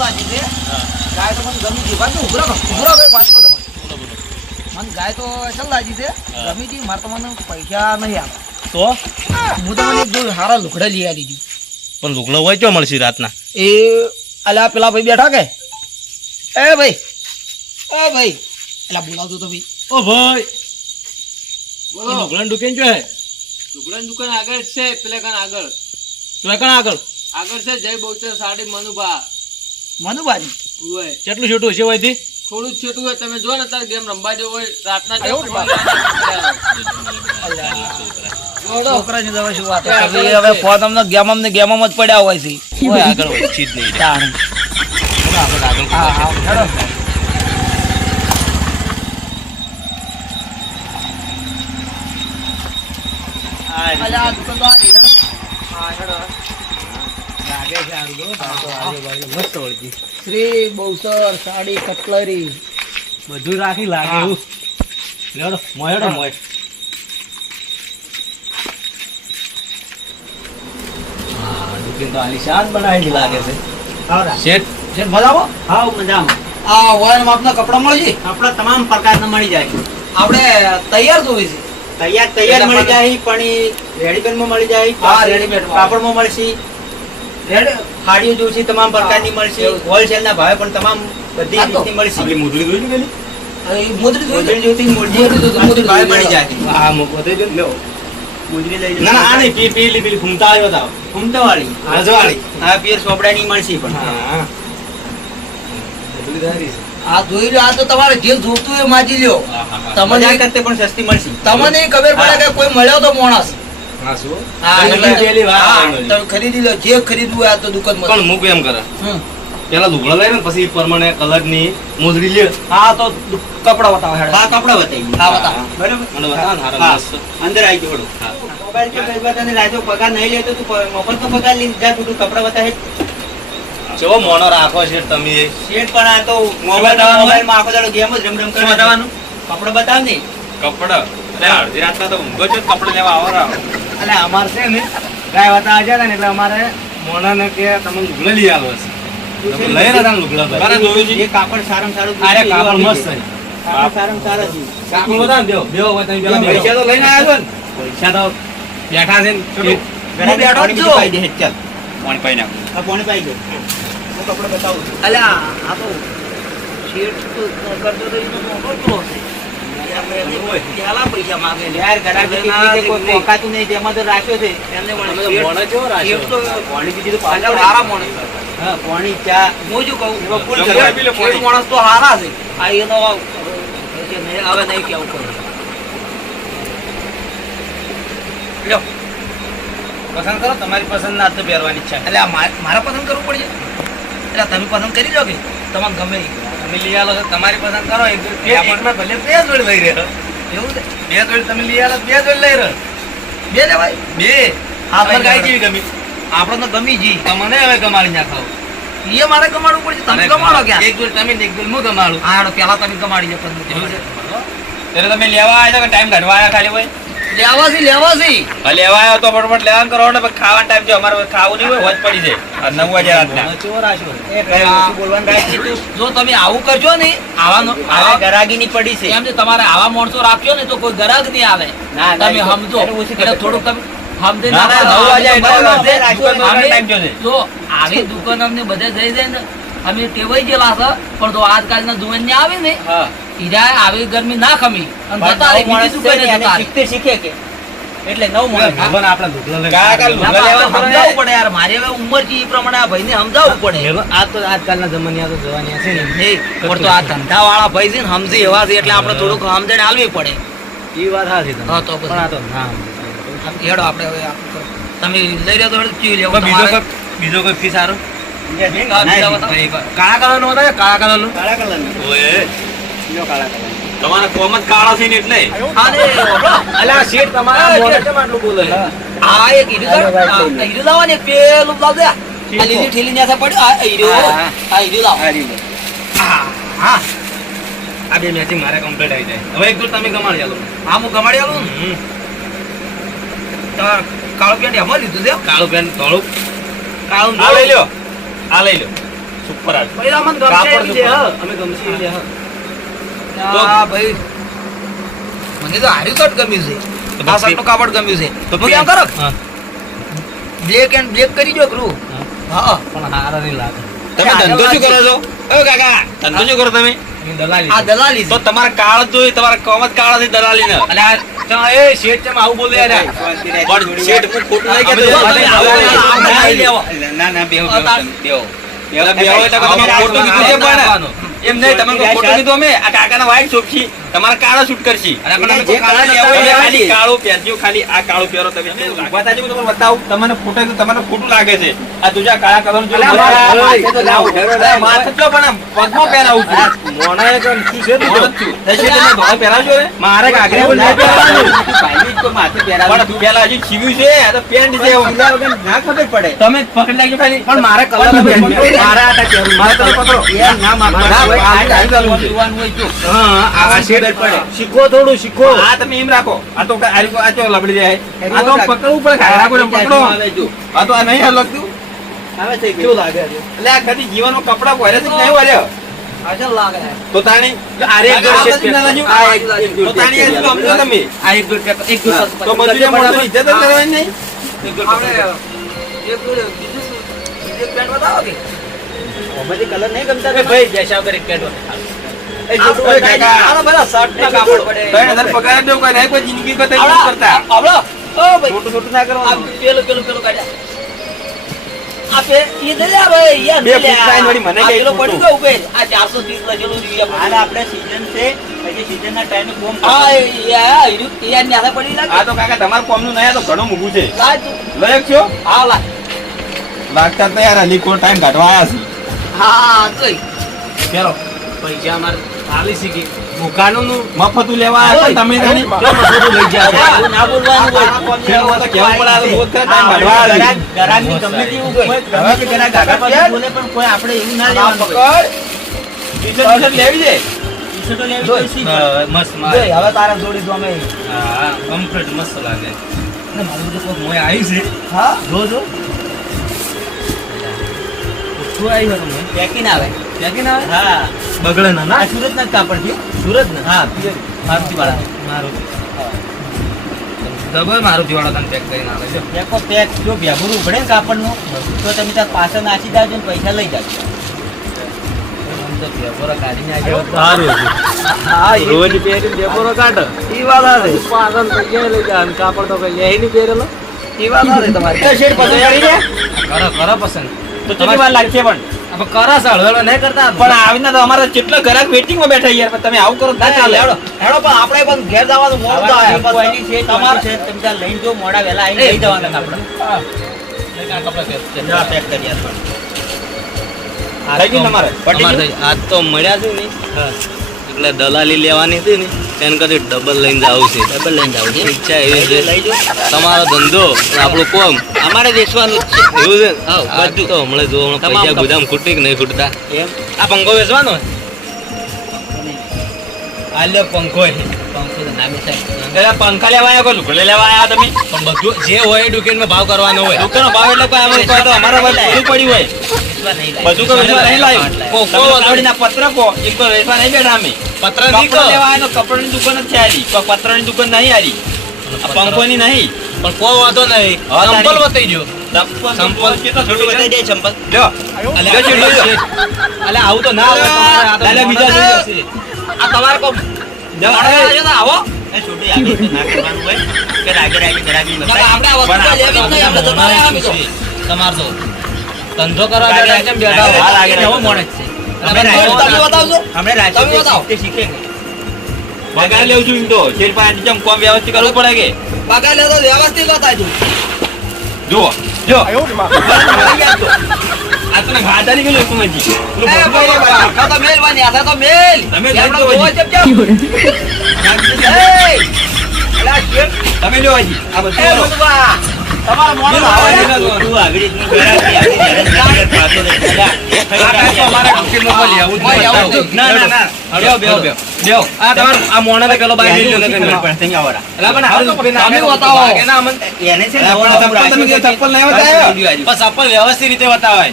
લાગી છે ગાય તો મને ગમી ગઈ વાત ઉભરો કઈ વાત કરો તમે મને ગાય તો ચલ લાગી છે ગમી ગઈ મારે તો મને પૈસા નહીં આવે તો હું તો મને જો હારા લુકડા લઈ આવી દીધી પણ લુગડો હોય ક્યાં મળશે રાતના એ અલા પેલા ભાઈ બેઠા કે એ ભાઈ એલા બોલાવતો તો ભાઈ ઓ ભાઈ બોલો લુગડાની દુકાન જો હે લુગડાની દુકાન આગળ છે પેલા કાન આગળ તો કણ આગળ આગળ છે જય બહુચર સાડી મનુભા મનુભાજી હોય કેટલું છોટું છે હોયથી થોડું જ છોટું હોય તમે જો ને તાર ગેમ રમવા જેવો હોય રાતના છોકરાની દવા શું વાત કરવી હવે ફોન અમને ગેમમાં જ પડ્યા હોય છે કોઈ આગળ વચ્ચે જ નહીં તાણ આગળ હા હા હેડો અલા આ દુકાન તો આ હેડો હા હેડો લાગે છે આરું તો આજુબાજુ મસ્ત ઓળખી શ્રી બહુસર સાડી કટલરી બધું રાખી લાગે એવું લેડો મોય મોય દુકાન તો આલિશાન બનાવેલી લાગે છે શેઠ શેઠ મજામાં હા મજામાં આ વન માપના કપડા મળી છે આપણા તમામ પ્રકારના મળી જાય આપણે તૈયાર જોઈ છે તૈયાર મળી જાય પણ રેડીમેડ માં મળી જાય હા, રેડીમેડ માં. કાપડ માં મળશે સાડીઓ જોઈશે તમામ પ્રકારની મળશે હોલસેલ ના ભાવે પણ તમામ બધી હા તો. રીતની મળશે આપણી મુદ્રી જોઈ પેલી મુદ્રી જોઈ મોજડી જોઈતી મોજડી મોજડી ભાવે મળી જાય હા મોકતે જો લ્યો મોજડી લઈ ના ના આ નહીં પેલી પેલી ઘૂમતા આવ્યો તા ઘૂમતા વાળી આજવાળી હા પિયર સોપડાની મળશે પણ હા બધું સારી છે આ જોઈ લો આ તો તમારે જે જોતું હોય માજી લ્યો મજા તમને કરતે પણ સસ્તી મળશે તમને ખબર પડે કે કોઈ મળ્યો તો માણસ હા શું હા, તમે એટલે- પેલી વાત હા, આવી. તમે ખરીદી લો જે ખરીદવું હોય આ તો દુકાનમાં પણ મૂક એમ કરે હમ. પેલા લુગડા લઈને પછી પરમાણે કલર ની મોજડી લે હા તો કપડા બતાવો હેડો હા કપડા બતાવી હા બતાવો બરાબર મને બતાવો ને હારા હા, મસ્ત. અંદર આવી ગયો મોબાઈલ કે કઈ બતાને રાજો પગાર નહીં લેતો તું મફત તો પગાર લઈને જા તું કપડા બતાવે ચેવો મોનો રાખો છે તમે શેઠ પણ આ તો મોબાઈલ માં આખો દાડો ગેમ જ રમ રમ કરે બતાવવાનું? કપડા બતાવ ને કપડા અરે અડધી રાતના તો ઊંઘો છો કપડા લેવા આવો રાવ એટલે અમારે છે ને ગાય વાતા આ જાય ને એટલે અમારે મોણાને કે તમે લુગડા લઈ આવો છે તમે લઈ રહ્યા લુગડા તો અરે જોયું છે જે કાપડ સારામાં સારું અરે કાપડ મસ્ત છે કાપડ સારામાં સારા છે કાપડ બતાવ દેવો દેવો હોય તમે પેલા પૈસા તો લઈને આવ્યો છો ને પૈસા તો બેઠા છે ને ઘરે બેઠો પાણી જ બીજું છું. પાઈ દે ચાલ પાણી પાઈ નાખો આ પાણી પાઈ દે હું કપડા બતાવું છું અલ્યા આ તો શેઠ તો કરતો તો એનો મોટો જ હશે. પેલા પૈસા માંગે લે. યાર ઘરાકી કેવી રીતે કોઈ પોકાતું નહીં તેમાં તો રાખ્યો છે એમને તમે તો શેઠ- મોણો કેવો રાખ્યો? શેઠ તો પાણી બીજું તો પાછા પાછળ હારા માણસ. હા પાણી ચા હું શું કહું એમાં ફૂલ જમવા ચલાવે. પી લો, શેઠ માણસ તો હારા છે આ એનો હવે નહીં કેવું કરું લ્યો પસંદ કરો તમારી પસંદ ના તો પહેરવાની ઈચ્છા એટલે આ મારે પસંદ કરવું પડશે એટલે તમે પસંદ કરી લો કે તમારે ગમે ઈ. તમે લઈ આલો છો તમારી પસંદ કરો એકમાં ભલે બે જોડી લઈ રહ્યો એવું છે બે જોડી તમે લઈ આલો બે જોડી લઈ રહ્યો બે લેવાય બે હા, આપણે ભાઈ, ગાય જેવી ગમી આપણે તો ગમી જી તમને હવે ગમાડી નાખો એ મારે કમાડવું પડશે તમે કમાડો ક્યાં એક જોડી તમે ને એક જોડી હું ગમાડું હા હેડો પેલા તમે કમાડી જાઓ પસંદ એવું છે ત્યારે તમે લેવા આવ્યા કે ટાઈમ કાઢવા આવ્યા ખાલી હોય લેવાસી લેવા આવ્યો તો ફટફટ લેવાનું કરો ને પછી ખાવાનો ટાઈમ જો અમારે ખાવું નહીં હોય હોજ પડી જાય આ 9 વાગે રાતના એ કઈ ઓછું બોલવાનું રાખી તું. જો તમે આવું કરજો ને આવા આવા ગરાગીની પડી છે એમ છે તમારે આવા માણસો રાખજો ને તો કોઈ ગ્રાહક નહીં આવે ના, ના, તમે એ તો સમજો એને ઓછી એટલે ખબર થોડુંક તમે સમજી ના, ના, 9 વાગે એટલે બરાબર છે. દુકાન નો અમે- ટાઈમ જોશે. જો આવી દુકાન અમને બધે જઈ જાય ને અમે ટેવાઈ ગયેલા છે પણ તો આજકાલના જુવાન ને આવે ને હા ઈજા આવી ગરમી ના ખમી અને પણ જતા રહે, નવ માણસ બીજી છે દુકાને ને, એને જતા રહે. શીખતે શીખે કે એટલે નવ માણસ ભગવાન આપણા ઢોકળા લઈને કાકા લુગડા ના, લેવા પણ સમજાવવું પડે યાર મારી હવે ઉંમર છે એ પ્રમાણે આ ભાઈને સમજાવવું પડે આ તો આજકાલના જમાનિયા તો જવાની હશે ને નહીં, પણ તો આ ધંધા વાળા ભાઈ છે ને સમજી એવા છે એટલે આપણે થોડુંક સમજણ આલવી પડે એ વાત સાચી હા, તો પછી. પણ આ તો ના હેડો આપણે હવે આ કરો. તમે લઈ રહ્યો તો હેડો ચીવી લેવો બીજો તમારે. કોઈ બીજો કોઈ ફી સારો હા, બીજા બતાવો. કાળા કલર નો હતા કાળા કલર નું કાળા કલરનો. ઓએ લ્યો કાળા કલરનો. તમારા કોમ જ કાળા છે ને એટલે હા, ને, ઓલો. અલા શેઠ તમારા હા, મોઢે શેઠ. કેમ આટલું બોલે છે? આ એક હીરું લાવો. આ હીરું લાવો ને, પેલું લાવ દે. આ લીલી ઠીલી ન્યાસે પડ્યું. આ હીરું. હા. આ હીરું લાવો. આ રીલો. હા, આ બે મેચિંગ મારે કમ્પ્લીટ આવી જાય હવે એક દૂર તમે કમાડી આલો હા, હું ગમાડી આલું ને. તમારે કાળું પેન્ટ એમાં લીધું છે કાળું પેન ધોળું કાળું આ લઈ લ્યો આ લઈ લ્યો સુપર આવે. પહેલા મને ગમશે કાપડ એવી છે, સુપર. હા. અમે ગમશે એ લે, હા. હા ભાઈ મને તો હારી કટ ગમ્યું છે આ શર્ટનું કાપડ ગમ્યું છે તો હું કેમ કરો હા. બ્લેક એન્ડ બ્લેક કરી દો ક્રૂ હા પણ હારા નહીં લાગે. તમે ધંધો શું કરો છો? ઓ કાકા, ધંધો શું કરો તમે? આ દલાલી તો છે તમારા કાળ જ જોઈએ, તમારા કોમ જ કાળ છે દલાલી ને. એ શેઠ ચમ આવું બોલે યાર. પણ શેઠ હું ખોટું નહીં કહેતો. ના બેહો એટલે બે હોય તો તમે ખોટું કીધું છે પણ એમ નહીં, તમે ખોટું કીધું અમે આ કાકાના વાઈટ શોખી તમારા કાળા શૂટ કરશી. અને આપણે જે કાળા લેવા હોય તમે એ ખાલી ખાલી. કાળું પહેરજો, ખાલી આ કાળું પહેરો તમે. ઉભા થાજો, હું તમને બતાવું. તમને ફોટો તો તમને ખોટું લાગે છે. આ તુજા કાળા કલરનું જો માથે તો લાવો. માથે તો પણ પગમાં પહેરાવું છું. મોણાએ કેમ શું છે તું? દશે તમે ધોળા પહેરાવજો રે. મારે ઘાઘરા પર નહીં પહેરવાનું. ભાઈ તો માથે પહેરાવું. પણ તું પેલા હજી છીવ્યું છે, આ તો પેન્ટ છે. પીલા વગર ના ખબર પડે. તમે પકડી લાગજો ખાલી. પણ મારે કલર મારા હતા કેવું. મારે તમે પકડો. એ ના માપવાનું ના, હોય, આ આ ચાલુ છે. જોવાનું હોય તો. હા, આ શેડ પડે. શીખો થોડું શીખો. આ તમે એમ રાખો. આ તો આ ચો લબડી જાય. આ તો પકડવું પડે. રાખો ને પકડો. આવે જો. આ તો આ નહીં હલકતું. આવે થઈ કેવું ગયું. લાગે છે એટલે આ કદી જીવનનો કપડા પહેરે છે કે નહીં પહેર્યો? અસલ લાગે છે તો તાણી આ એક જોડ શેડ ના લાગ્યું? આ એક જોડ તો તાણી શેડ આ સમજો તમે. આ એક જોડ પેપર, એક જોડ તો મજૂરી માણસોની ઇજ્જત જ કરવાની નહીં. આપણે એક બીજું પેન્ટ બતાવો કે બધી કલર નહીં ગમતા એ ભાઈ જૈસા વગર એક પેન્ટ એ જોડું ઓય કાકા. આનો બધા શર્ટના કાપડ પડે 3000 પગાર દેવો કોઈ નહીં, કોઈ જિંદગી કોઈ નહીં કરતા. આવડો ઓ ભાઈ છોટું છોટું ના આ કરવાનું. પેલું કાઢ્યા આપે ઈ દે લે ભાઈ યાર બે ફૂટ લાઈન વળી મને કઈ પેલો ખોટું. પડી ગયો ઉપર આ 430 લખેલું છે હાલ આપણે સીઝન છે પછી સીઝનના ટાઈમે બોમ્બ હા યાર ન્યાસે પડી લાગે આ તો કાકા તમારું કોમનું નહીં, આ તો ઘણું મૂકું છે. લાય તું લયક છો? હા લા લાગતા તો યાર અલીકોટ ટાઈમ કાઢવા આયા છે. હા તોય ચાલો. પૈસા અમારે ચાલી શીખી દુકાનનું મફતું લેવા આવ્યા છો તમે તાણી. લઈ જાય ના બોલવાનું હોય ફેર તો કેવું પડે, આ તો બહુ જ ટાઈમ કાઢવા આવ્યા છે. ગરાગની ગમે તેવું હોય ગમે તે ગરાગ આગળ પાછળ બોલે પણ કોઈ આપણે એવું ના લેવાનું હોય. ટી-શર્ટ લેવી છે? ટી-શર્ટો લેવી તો શી મસ્ત જોઈ હવે તારા જોડી તો અમે હા, કમ્પ્લીટ મસ્ત લાગે. અને મારું બધું કોક મોય આવ્યું છે. હા જો જો. શું આવ્યું તમને? પેકિંગ આવે ત્યાંથી ના આવે? હા બગડે ના આ સુરતના જ કાપડ છે સુરતના હા મારુતિ વાળા મારુતિ. ડબલ મારુતિ વાળા તને પેક કરીને આવે છે. પેકો પેક જો ભેગું ઉભડે ને કાપડનું તો તમે ત્યાં પાછળ નાખી જાજો ને પૈસા લઈ જાજો હા રોજ પહેરી ડેપોરો કાઢ ઈ વાત આવે પાછળ પૈસા લઈ જાય અને કાપડ તો કઈ લે નહીં પહેરેલો ઈ વાત આવે તમારી શેડ પસંદ કરી લે. કરો પસંદ. તો કેટલી વાર લાગશે પણ? આપણે કરો સળવળ નહીં કરતા પણ આવીને તો અમારા કેટલા ગ્રાહક વેટિંગમાં બેઠા યાર, પણ તમે આવું કરો તો ના ચાલે. હેડો પણ આપણે પણ ઘેર જવાનું મોડું થાય તમારે છે તમારે છે તમે ત્યાં લઈને જો મોડા વહેલા આવીને લઈ જવાના કાપડ જા પેક કરી આપો થઈ ગયું તમારે? પટી ગયું? આજ તો મળ્યા છે ને એટલે દલાલી લેવાની હતી ને તેને કદી ડબલ લઈને જાવ છે ડબલ લઈને જાવ છે ઈચ્છા એવી છે લઈ જો તમારો ધંધો અને આપણું કોમ અમારે વેચવાનું જ છે એવું છે ને? હા, આજ બધું. તો હમણાં જો હમણાં તમામ પૈસા કપ. ગુદામ ખૂટી કે નહીં ખૂટતા એમ આ પંખો વેચવાનો આલ્યો પંખો એ. પંખો તો નામે સાહેબ પેલા પંખા લેવા આવ્યા, કોઈ લુગડે લેવા આવ્યા તમે? પણ બધું જે હોય એ દુકાનમાં ભાવ કરવાનો હોય દુકાનનો ભાવ એટલે કોઈ આમાં કોઈ તો અમારા પર બધું પડ્યું હોય. વેચવા નહીં લાગે. બધું કોઈ વેચવા નહીં લાવ્યું. કો- તમે કો- લકડીના પત્રકો, એક તો વેચવા નહીં બેઠા અમે. પત્ર નહીં કપડાં કહો. લેવા આવ્યા તો કપડાની દુકાન જ છે આરી. કોઈ પત્રની દુકાન નહીં આરી. આ પંખોની નહીં. પણ કોઈ વાંધો નહીં હા, સંપલ તારી- બતાવી દો સંપલ કેટલા છોટું છોટું બતાવી દે ચંપલ લ્યો. અલ્યા, લ્યો, છોટું લ્યો. અલ્યા, આવું તો ના હોય તમારે. આ તો દાદા બીજા મોટા જોઈએ. છે. આ તમારે કોમ જાઓ, આવો એ છોટું આવે તો ના કરવાનું હોય કે રાગે રાગે ગરાગી બતાવી આપણે આ વસ્તુ પણ લેવી જ નહીં આપણે તમારે આવી તો તમારે તો ધંધો કરવા રાગે બેઠા કેમ બેઠા રાગે હો? રાગે નવો માણસ છે તમે બતાવજો આપણે તમે બતાવો. રાજ્ય શીખે પગાર લેવું છું એમ તો. શેઠ પાસે જેમ કોમ વ્યવસ્થિત કરવું પડે કે. પગાર લેતો વ્યવસ્થિત બતાવી દઉં જુઓ, જો. આ તને ગાધા નહીં ગયેલું એકમાં જી. એ ભાઈ આખા તો મેલ બની આથા તો મેલ તમે એમનો જોજો જોવો હજી. ચપ ચપ એ અલા શેઠ તમે લ્યો હજી. આ બધું એ લો. મુંડવા તમારો મોણો મેલ આવે આવે છે. છે. તું આગળ જ ગરાગી આગળ પાછો દે આ કાંઈ તો અમારા કંપનીમાં કોઈ લેવું જ નહીં. કોઈ લેવું જ ના, ના, ના. બેહો, બેહો, બેહો. બેહો. આ તમારું આ મોણાને પેલો બાઈ લઈ લ્યો ને તમે. એલા પણ હારું તો તમે નાખે તો બતાવો. વાગે ના અમને. એને છે એલા પણ ચપ્પલ તમે કીધું ચપ્પલ નહીં બતાવ્યો. પણ ચપ્પલ વ્યવસ્થિત રીતે બતાવાય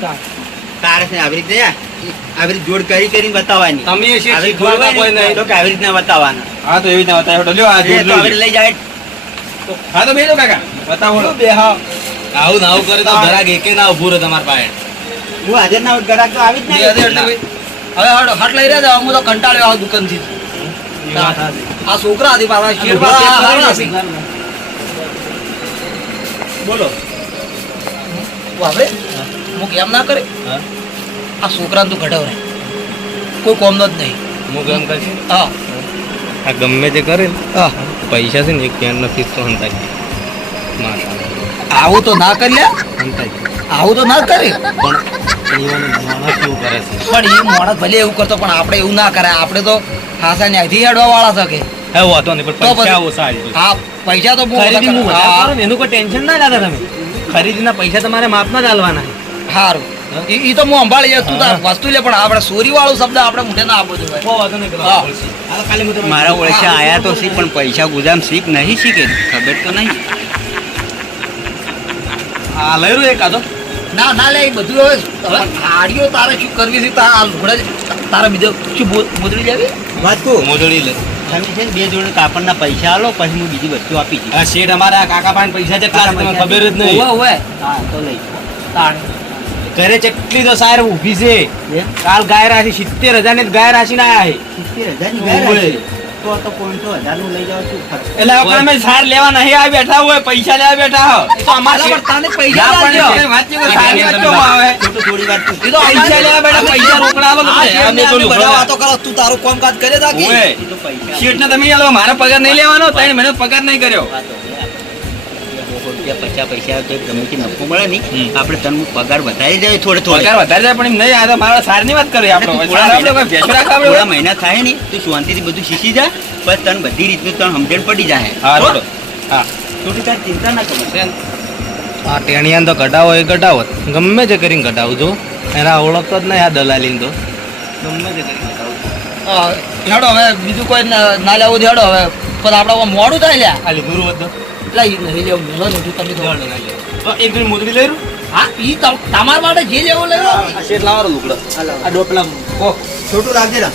તારે છે આવી રીતે યાર આવી રીતે જોડ કરીને બતાવવાની તમે એ શેઠ આવી રીતે શીખવાડતા કોઈ જોડવાની નહીં. તો કે આવી રીતના બતાવવાના હા તો એવી રીતના બતાવ્યો તો લ્યો આ એ જોડ તો આવી રીતે લઈ જાય હા તો બેસો કાકા બતાવો લો. બે હા આવું ના આવું કરે તો ઘરાક એકે ના ઉભું રહે તમારા પાસે. હું હાજર ના હોય ગરાક તો આવી જ બે ના હજાર એટલે ભાઈ હવે હાટ લઈ રહ્યા હતા, હું તો કંટાળ્યો આ દુકાનથી. આ છોકરા હતી પાછા શેઠ પાછા સારા હતી. બોલો વાપરે હું કેમ ના કરે હા. આ છોકરાને તું ઘટાવ રે કોઈ કોમનો જ નહીં. હું કેમ કરશે હા આ ગમે તે કરે ને હા પૈસા છે ને એક ક્યાં નથી તો હંતાઈ આવું તો ના કરી લે, હંતાઈ આવું તો ના કરે. પણ માણસ કેવું કરે છે પણ એ માણસ ભલે એવું કરતો પણ આપણે એવું ના કરાય. આપણે તો ખાસા ન્યાયથી હેડવા વાળા છે કે હે વાતો નહીં પણ તો પૈસા પછી- ઓછા આવી હા પૈસા તો બહુ ખરીદી હું ઓછા વધારે કરું. કરું ને એનું કોઈ ટેન્શન ના લેતા તમે. ખરીદીના પૈસા તમારે માપમાં જ આલવાના. સારું ઈ તો હું સંભાળી જાય. તું તાર વસ્તુ લે પણ આપણે ચોરી વાળો શબ્દ આપણે મોઢે ના આપવો જોઈએ. કોઈ વાતો નહીં હા. પેલા મારા ઓળખા આયા તો શીખ પણ પૈસા ગુદામ શીખ નહીં શીખે ખબર તો નહીં આ લઈ રહ્યું એક આતો ના ના લે એ બધું હવે આડીઓ તારે શું કરવી છે તારા લુગડા તારા બીજો શું મોદરી જાવી વાત કહું મોજડી લે. તમે છે ને બે જોડે કાપડના પૈસા આલો પછી હું બીજી વસ્તુ આપી દઈશ આ શેઠ અમારા કાકા પાસે પૈસા જેટલા છે તમને ખબર જ નહીં. ઓવે ઓવે હા તો લઈ તાણ ઘરે ચકલી તો સાહેબ ઊભી છે. એમ? કાલ ગાય રાશી 70,000 ની ગાય રાશી ના આયા 70,000 ની ગાય ઓવે. રાખી. તો 500,000 નું લઈ જાવ શું ફરક એટલે હવે અમે સાર લેવા નહીં આવી બેઠા હોય પૈસા લેવા બેઠા હો એ તો અમારા અલા, પણ તને પૈસા ના પણ આલજો. એને વાંચ્યું કે સારી વાંચવામાં આવે ખોટું થોડી વાર તું એ તો પૈસા લેવા બેઠા પૈસા રોકડા આલો આ તમે. શેઠને અમે તો અમે બધા લુગડા. વાતો કરો તું તારું કામકાજ કરે તા કે ઓવે. એ તો પૈસા શેઠને તમે આલો મારો પગાર નહીં લેવાનો 3 મહિનો પગાર નહીં કર્યો વાતો છે આપણે. 50 પૈસા તો ગમે તે નફો મળે નહીં હમ. આપણે તને પગાર વધારી જાય થોડે થોડે પગાર વધારે જાય પણ એમ નહીં આ તો મારા સારની વાત કરી આપણે આપણે થોડા સાર આપણે કોઈ ભેંસો રાખવા આપણે થોડા મહિના થાય ને તું શાંતિથી બધું શીખી જા પછી તને બધી રીતનું તને સમજણ પડી જાય હા હો? રોડો હા થોડી તાર ચિંતા ના કરો આ ટેણિયાને તો ઘટાવો એ ઘટાવો જ. ગમે તે કરીને ઘટાવજો એના ઓળખતો જ નહીં આ દલાલીને તો ગમે તે કરીને ઘટાવજો. હેડો હવે બીજું કોઈ ના લેવું તો હેડો હવે પણ આપણે હવે મોડું થાય લ્યા ખાલી દૂર વધો એટલે ઈ નહીં લેવું મેલો નથી તમે તો તો એક દિન મોજડી લઈ રહ્યું હા ઈ તમારા માટે જે લેવું લેવો આ શેઠ લાવવાનો લુગડો આ ડોપલા છોટું રાખજે રા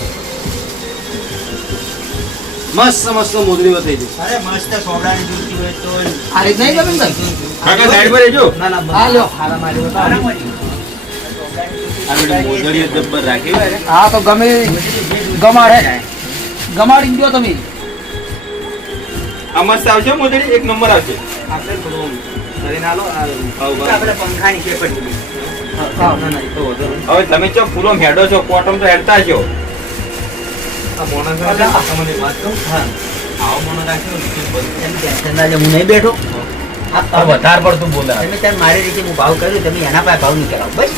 મસ્ત મસ્ત મોજડી થઈ ગઈ. અરે મસ્ત સોડાની જોઈતી હોય તો આ રીત નહીં ગમે ને તને? કાકા સાઈડ પર રહેજો ના ના હા લ્યો આ બધી મોજડીઓ જબ્બર રાખી હોય ને. હા તો ગમે ગમાડે ગમાડીને જો તમે આ મસ્ત આવશે મોજડી એક નંબર આવશે આપણે થોડું કરીને આલો આ ભાવ ભાવ. આપણે પંખાની છે પડી ના ના એ તો વધુ નહીં. હવે તમે ચો પૂરો હેડો છો કોટમ તો હેડતા છો આ મોણસ છે ને, તમને એક વાત કહું? આવો મોણસ રાખ્યો ને, એ બંધ. ટેન્શન ના લે હું નહીં બેઠો આ વધારે પડતું બોલે તમે ત્યારે મારી રીતે હું ભાવ કર્યો તમે એના પાસે ભાવ નહીં કરાવો બસ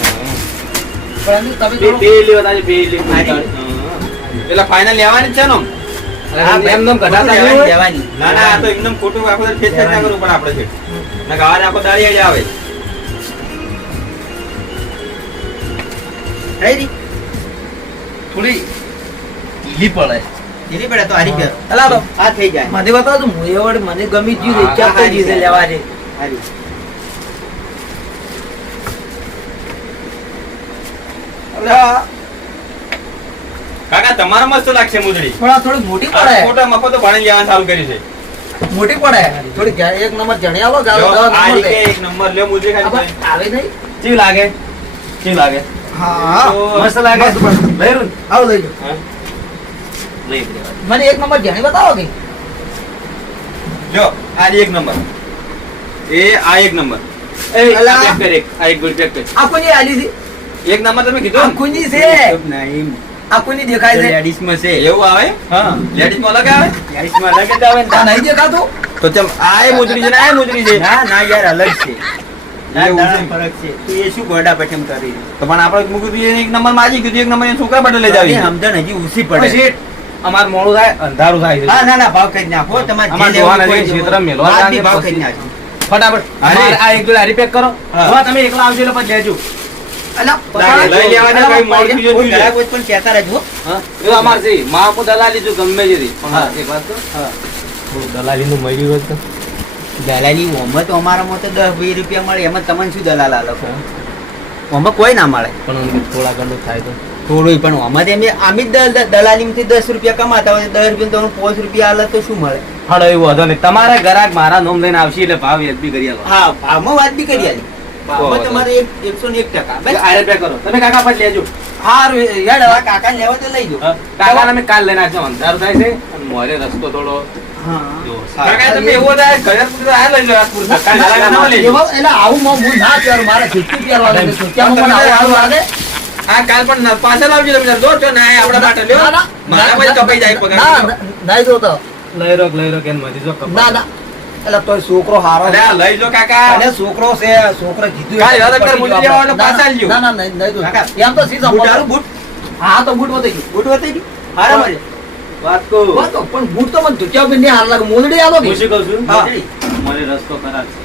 પણ એમ તમે બે થોડું- બે લેવા તાજે બે લે હારી. એટલે ફાઇનલ લેવાની જ છે ને આમ? હા, એમ નેમ ઘટાતા લેવાની, નહીં હોય? લેવાની. ના ના આ તો એકદમ ખોટું આખો ખેંચ ખેંચ ના કરવું પણ આપણે છે ના ગાવાને આખો દાડી જ આવે Ready? થોડી ઢીલી પડે. ધીરે પડે તો હારી ગયો અલા તો આ થઈ જાય મને બતાવ તું હું એવડે મને ગમી ગયું હા, રિચાર્જ થઈ ગયું છે લેવા દે હારી અલા કાકા તમારે મસ્ત લાગશે મુજડી પણ આ થોડી મોટી આ પડે મોટા મફત તો ભાણી લેવાનું ચાલુ કર્યું છે મોટી પડે થોડી એક નંબર જણ્યા લો જો, ગાલો આ રીતે એક નંબર લ્યો મુજડી ખાલી આવે નહીં કેવી લાગે કેવી લાગે હા તો- મસ્ત લાગે મસ્ત, મસ્ત. લઈ રહ્યું? આવો લઈ જાઓ હા. લઈ લેવા. મને એક નંબર જણી બતાવો કે જો આ એક નંબર એ આ એક નંબર એ અલા. આ પેક કર એક આ એક ગોળ પેક કર આ કોની આલી છે એક નંબર તમે કીધો આ ને? કોની છે નહીં આ કોની દેખાય છે લેડીઝમાં છે એવું આવે હા લેડીઝ માં અલગ આવે લેડીઝમાં અલગ જ આવે ને આ નહીં દેખાતું તો ચમ આ એ મુજડી છે ને આ એ મુજડી છે ના ના યાર અલગ છે ના, એવું ના, છે? ફરક છે તું એ શું ગોડા પઠેમ કરી તો પણ આપણે મૂક્યું હતું એને એક નંબર માજી કીધું એક નંબર એને છોકરા માટે લઈ જાવી તારી સમજણ હજી ઊંચી પડે પછી અમાર મોડું થાય અંધારું થાય છે હા ના ના ભાવ કરી નાખો તમારે અમારે જે લેવું જોવાના હોય છે, એ ક્ષેત્ર મેલવા વાત બી જાગે ભાવ પછી. કરી નાખો ફટાફટ હારી. અમારે આ એક જોડે હારી પેક કરો હા. હવે તમે એકલા આવજો એટલે પછી લેજો અલા લઈ લેવાના કઈ મોડું બીજું કોઈ જોઈએ. ગ્રાહક હોય પણ કહેતા રહેજો હા એ અમાર છે માં હું દલાલી છું ગમે તે રી. પણ હા. એક વાત કહું? હા. થોડું દલાલીનું મળ્યું હોત તો. દલાલી ઓમાં તો અમારામાં તો 10-20 રૂપિયા મળે એમાં તમને શું દલાલ આલો ઓમાં કોઈ ના મળે પણ થોડા ઘણું થાય તો થોડું પણ આમાંથી અમે દલાલીમાંથી 10 રૂપિયા કમાતા હોય 10 રૂપિયા તમને 5 રૂપિયા આલે તો શું મળે? હાડો એવું વાંધો નહીં. તમારા ગ્રાહક મારા નોમ લઈને આવશે એટલે ભાવ વ્યાજબી કરી આલો. હા ભાવમાં વાત બી કરી આલી. ભાવમાં તમારે 101%. બસ આ રૂપિયા કરો તમે કાકા પર લેજો. હારું યાર હવે કાકાને લેવા તો લઈ જાઓ. કાકા અમે કાલ લઈને આવજો. અંધારું થાય છે અને મોરે રસ્તો થોડો હા જો કાકા તમે એવો થાય ઘરે પૂરતો આ લઈ લો આ પૂરતો કાલ લાગે ના લઈ એવા એટલે આવું હું ના પહેરું, મારે ખીચું પહેરવા લાગે છે. ત્યાં મને આવું લાગે. આ કાલ પણ પાછળ આવજો તમે જો છો ને આપડા માટે લ્યો ના, ના. મારા પછી કપાઈ જાય પગાર ના, નહીં જોતો. લઈ રો કેમ મધી જો કપા. ના, ના. એટલે તોય છોકરો હારો અરે આ લઈ જો કાકા અને છોકરો છે, છોકરો જીત્યું કાલે એટલે હવે તારે પડી મૂકી ગયો દેવાનો આપણે. પાછા લ્યો. ના, ના, નહીં જોતો. કાકા, એમ તો સીધા બૂટ હારું બૂટ હા તો બૂટ વધી ગયું. બૂટ વધી ગઈ હારા મળે વાત કો બસ તો, પણ બૂટ તો મને ધોતિયા બી નહીં હાર લાગે. મોલડી આલો કે? હું શું કહું છું હા. મને રસ્તો ખરાબ છે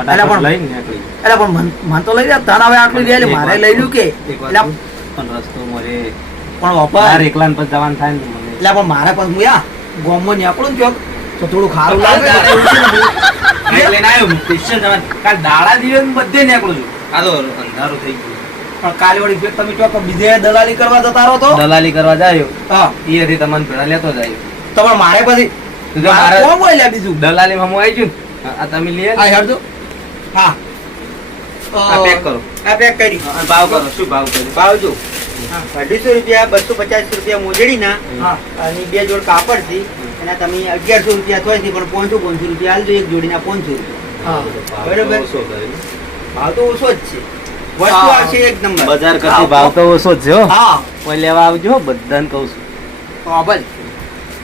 એટલે ફટાફટ પણ- લઈને નીકળી એટલે પણ મન તો લઈ જા. તને હવે આટલું દે એટલે મારે લઈ લ્યું કે? એક વાત એટલે કહું? પણ રસ્તો મોરે પણ વાપર. બાર એકલાને પછી જવાનું થાય ને તો મને એટલે પણ મારે પણ હું યા ગોમમાં નીકળું ને ચોક તો થોડું ખારું લાગે. આ લઈને આવ્યો હું સ્ટેશન જવાનું. કાલ દાડા દિવસ બધે નીકળું છું. આ તો અંધારું થઈ ગયું. પણ કાલે વળી ફેર તમે ચોક બીજે દલાલી કરવા જતા રહો તો દલાલી કરવા જાય હા એથી તમને ભેળા લેતો જાય તો પણ મારે પછી જો મારે- કોણ બોલ્યા બીજું દલાલીમાં હું આવી છું ને. આ તમે લઈ આ આવ્યા? હેડજો હા આ પેક કરો. આ પેક કરી અને ભાવ કરો. શું ભાવ કર્યો? ભાવ જો 250 રૂપિયા 250 રૂપિયા મોજડીના હા અને 2 જોડ કાપડ થી એના તમે 1100 રૂપિયા થોય છે પણ 500 રૂપિયા આલજો એક જોડીના 500 રૂપિયા હા બરોબર. ઓછો કર્યો. ભાવ તો ઓછો જ છે વસ્તુ હા. આવશે એક નંબર બજાર કરતી ભાવ તો ઓછો જ છે હો. હા કોઈ લેવા આવજો બધાને કહું છું. તો ભાઈ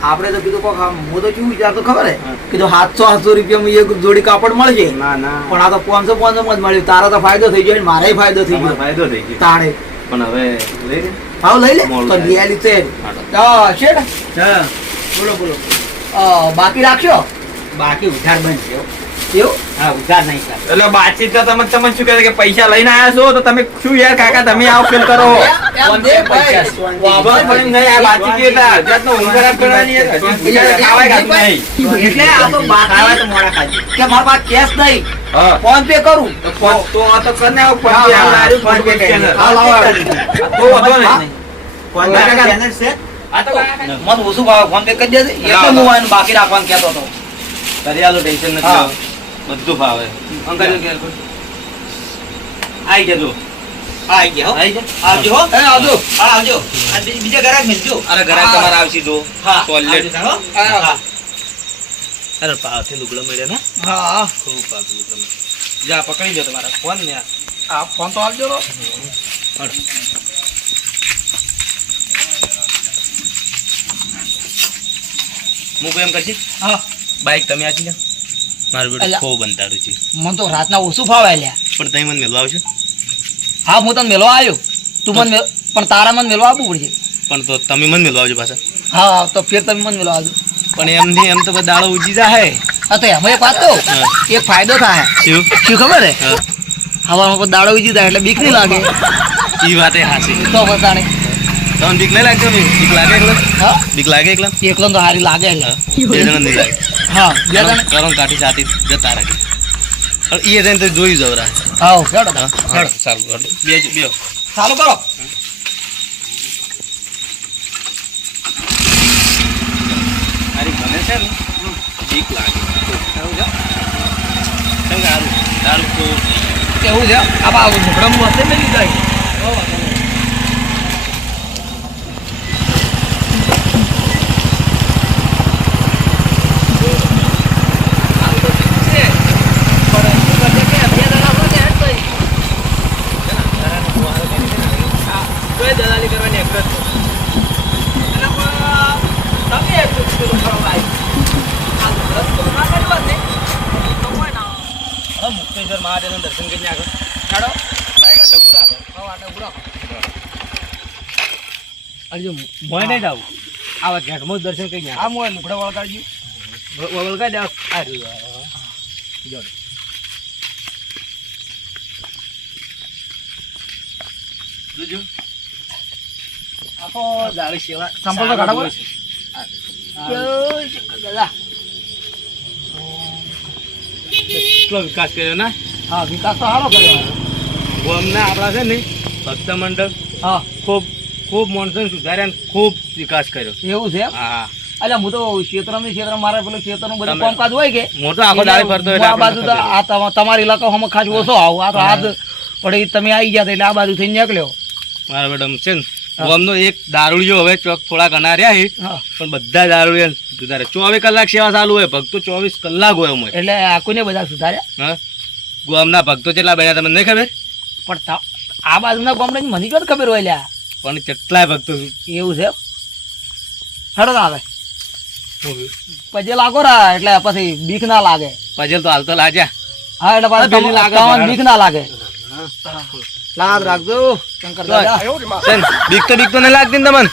આપણે તો કીધું કોક આમ હું તો શું વિચારતો ખબર હે હા. કીધું 700 રૂપિયામાં એક જોડી કાપડ મળશે ના ના પણ આ તો 500 માં જ મળ્યું. તારા તો ફાયદો થઈ ગયો મારે ફાયદો થઈ તમારો ગયો ફાયદો થઈ ગયો. તારે પણ હવે લઈ લે. ભાવ લઈ લે મોડું તો થાય. રિયાલી છે હાલો. શેઠ હા બોલો બોલો બાકી રાખશો બાકી ઉધાર બંધ છે હો. એવું હા ઉધાર નહીં થાય. એટલે બાતચીત તો તમે તમે શું કહે કે પૈસા લઈને આવ્યા છો તો તમે શું યાર કાકા તમે આવો ફેલ કરો એમ દે ભાઈ. વાપરો પણ એમ નહીં આ બાતચીત કે એટલે અડધાતનો ઊંઘ ખરાબ કરવાની યાર. હજી બીજા ખાવાય ખાતું નહીં. એટલે આ તો ખાવા તો બાકી મોડા ખાજો. કે મારા પાસે કેશ નહીં હા. ફોન પે કરું તો આ તો કરીને આવો ફોન પે આવું લાર્યું, ફોન પે સ્કેનર. હા, લાવો. તો વાંધો નહીં. ફોન ના, પે કાકા. સ્કેનર છે આ તો કાકા. મને ઓછું ભાવ ફોન પે કરી દેજે એટલે લાવો. હું આને બાકી રાખવાનું કહેતો હતો કરી આલો ટેન્શન નથી હા. લેવું. બધું ફાવે. અંકલ કે આઈ જજો. આવી ગયા હો. આઈ જા. આવજો હો. એ આવજો હા આવજો આ બીજા ઘરાક મિલજો અરે ગ્રાહક તમારે આવશે જો. હા Solid. આવજો હો. હા. હા અરે પાવથી લુગડો મળ્યો ને હા ખૂબ પાવથી લુગડો મળ્યો. જા પકડી જો તમારા ફોન ને આ. આ ફોન તો આવજો તો મૂકું એમ કરશી હા બાઈક તમે આજી જા મારું બેટું અલા. ખૂબ અંધારું છે મને તો રાતના ઓછું ફાવે લ્યા પણ તમે મને મેળવા આવશો હા હું તને મેળવા આવ્યો તું મને પણ તારા મને મેળવા આપવું પડશે પણ તો તમે મને મેળવા આવજો પાછા હા તો ફેર તમે મને મેળવા આવજો પણ એમ નહીં એમ તો બધા દાડો ઉજી જાય હા તો એમાં એક વાત તો હા. એક ફાયદો થાય શું શું ખબર હે હા. હવામાં પર દાડો ઉજી જાય એટલે બીક નહીં લાગે ઈ વાતે હાસી તો બતાણે તમને બીક નહીં લાગતો બીક લાગે એકલા હા બીક લાગે એકલા એકલો તો હારી લાગે એટલે બે જણા નહીં લાગે હા બે જણે કરમ કાઠી સાથી જતા રાખે પણ એ જઈને તો જોઈ જવરા હા હેડો હા હેડો સારું બે બે ચાલુ કરો મારી મને છે ને બીક લાગે કેમ કે સારું તો કેવું છે આ બા ઢોકળામાં હશે મેલી જાય દલાલી કરવાની અગ્રત મુક્તેશ્વર મહાદેવના દર્શન કરીને આગળ ચાલો બાઈક આટલે પૂરા આગળ મોય નહીં જાવ આવા ઘેટમાં જ દર્શન કરી આ મોય લુકડા વળગાડજો વળગાઈ દેવા આ રહ્યું જોજો આખો જાળી સેવા સંપલ તો કાઢો બોલો. કેટલો વિકાસ કર્યો ના હા વિકાસ તો સારો કર્યો ગોમના આપણા છે ને ભક્ત મંડળ હા ખૂબ ખૂબ માણસોને સુધાર્યા ને ખૂબ વિકાસ કર્યો. એવું છે એમ? હા અલ્યા હું તો ક્ષેત્ર મારે પેલું ક્ષેત્રનું બધું તમે- કામકાજ હોય કે હું તો આખો દાડે ફરતો એટલે આ બાજુ તો આપણને આ તમારી ઇલાકો હમ ખાસ ઓછો આવું આ તો હાથ પડે તમે આવી ગયા તા એટલે આ બાજુ થઈને નીકળ્યો. મારા મેડમ છે ને ગામનો એક દારૂડિયો હવે ચોક થોડા ઘણા રહ્યા છે, હા પણ બધા દારૂડિયા સુધારે. 24 કલાક સેવા ચાલુ હોય, ભક્તો 24 કલાક હોય અમે. એટલે આખુને બધા સુધાર્યા. હા ગામના ભક્તો કેટલા બન્યા તમને નહીં ખબર? પણ આ બાજુના ગામડે મને જ ખબર હોય લ્યા. પણ કેટલાય ભક્તો એવું છે હેડો આવે પછી લાગો રા એટલે પછી બીક ના લાગે. પજલ તો હાલ તો લાગ્યા. હા એટલે પાછું પેલી લાગે તમને બરાબર. બીક ના લાગે. લાદ રાખજો શંકર દાદા. ચલ, બીક તો નહીં લાગતી ને તમને?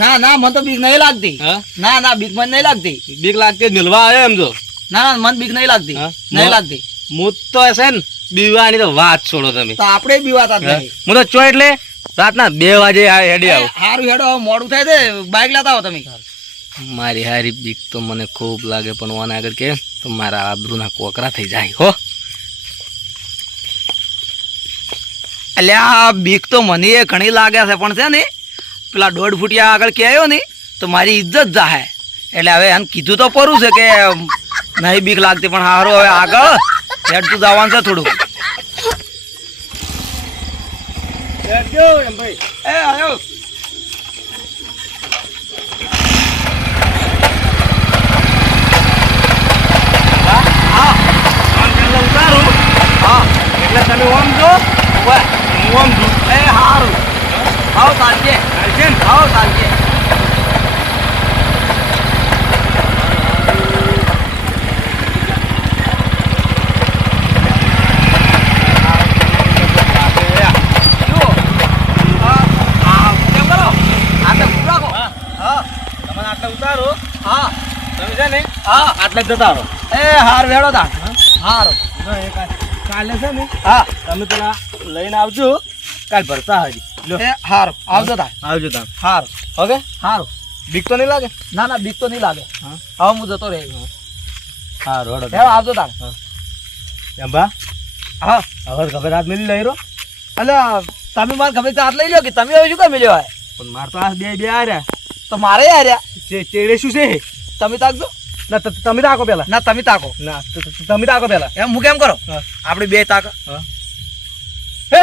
ના ના મને તો બીક નહીં લાગતી. હા ના ના બીક મને નહીં લાગતી. બીક લાગતી મિલવા આવ્યો એમ જો. ના ના મને બીક નહીં લાગતી. હા? નહીં લાગતી મૂત તો હશે ને બીવાની તો વાત છોડો તમે. તો આપણે બીવાતા જ હા? નહીં. હું તો ચો એટલે રાતના 2 વાગે હેડી આવું. હારું હેડો હવે મોડું થાય છે બાઇક લેતા આવો તમે. મારી હારી બીક તો મને ખૂબ લાગે, પણ ઓને આગળ કે તો મારા આબરૂના કોકરા થઈ જાય હો. અલ્યા બીક તો મને એ ઘણી લાગે છે, પણ છે ને પેલા 1.5 ફૂટિયા આગળ કહેવાયો ને તો મારી ઇજ્જત જાહે. એટલે હવે એને કીધું તો પરું છે કે નહીં બીક લાગતી, પણ હારું હવે આગળ હેડતું જવાનું છે થોડું. એ આવ્યો હા એટલે તમે ઓમ જો, હું ઓમ છું. એ હારું આવો ચાલજે. ચાલશે ને? આવો ચાલજે. જુઓ, કેમ કરો? આટલે ઊભું રાખો. હા તમે આટલે ઉતારો, હા તમે છે ને હા આટલે જ જતા રહો. એ હાર વેડો તા હારું. કાલે છે ને હા તમે પેલા લઈને આવજો, કાલ ભરતા હજી. લ્યો એ હારું આવજો તા આવજો તમે. હારું ઓકે, હારું. બીક તો નહીં લાગે? ના ના બીક તો નહીં લાગે. હા. હવે હું જતો રહે. હા રોડ હે આવજો તાર. એમ બા હા હવે ખબર હાથ મેલી લઈ રહ્યો. અલ્યા તમે મારે ગમે તે હાથ લઈ લો કે તમે હવે શું કામ લ્યો? પણ માર તો આ બે આર્યા તો મારે હાર્યા. ચેડે શું છે? તમે તાકજો. ના તમે તાકો પેલા. ના તમે તાકો. ના તમે તાકો પેલા. એમ હું કેમ કરો હા. આપણે બે તાક. હા. એ